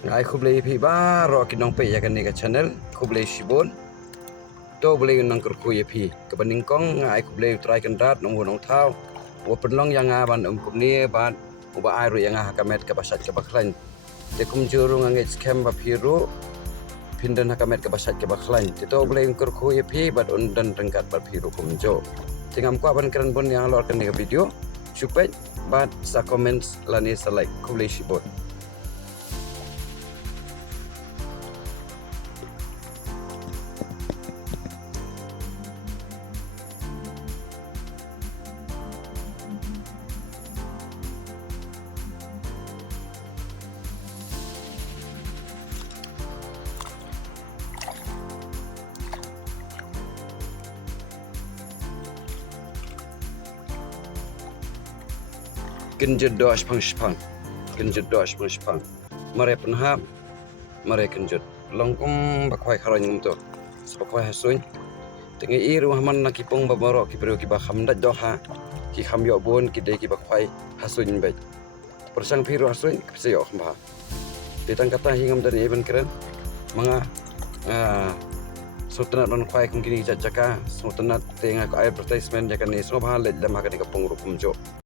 Ngai ku boleh pi baro kinong pe ya kan ni ka channel ku boleh shibon to boleh nang kur ku ye pi ke bening kong ngai ku boleh try kan rat nong nong thau wa penlong yang aban kum ni ban uba ai ru yang hakamet ke basat ke baklan te kum juru ngai scam ba piru pindan hakamet ke basat ke baklan te to boleh kur ku ye pi bat undan rengkat ba piru kum jo tingam ku aban keren bon yang lor kan ni video supaya bat sa comments lani sa like ku boleh shibon kenjut doa sepang kenjut doa sepang mare penhap mare kenjut longkum bakwai kharonyum to bakwai hasuin tengi i rumah man nak kipong babaro ki bro ki ba khamdat doha ki kham yo bon ki de ki bakwai hasuin bai persang piru hasuin ki yo khamba pitang kata hingam dari even keren manga sultanat non kwai kum kini jajaka sultanat tengah ko advertisement jakan ni so bhal le lemah ka ni kapong rukum jo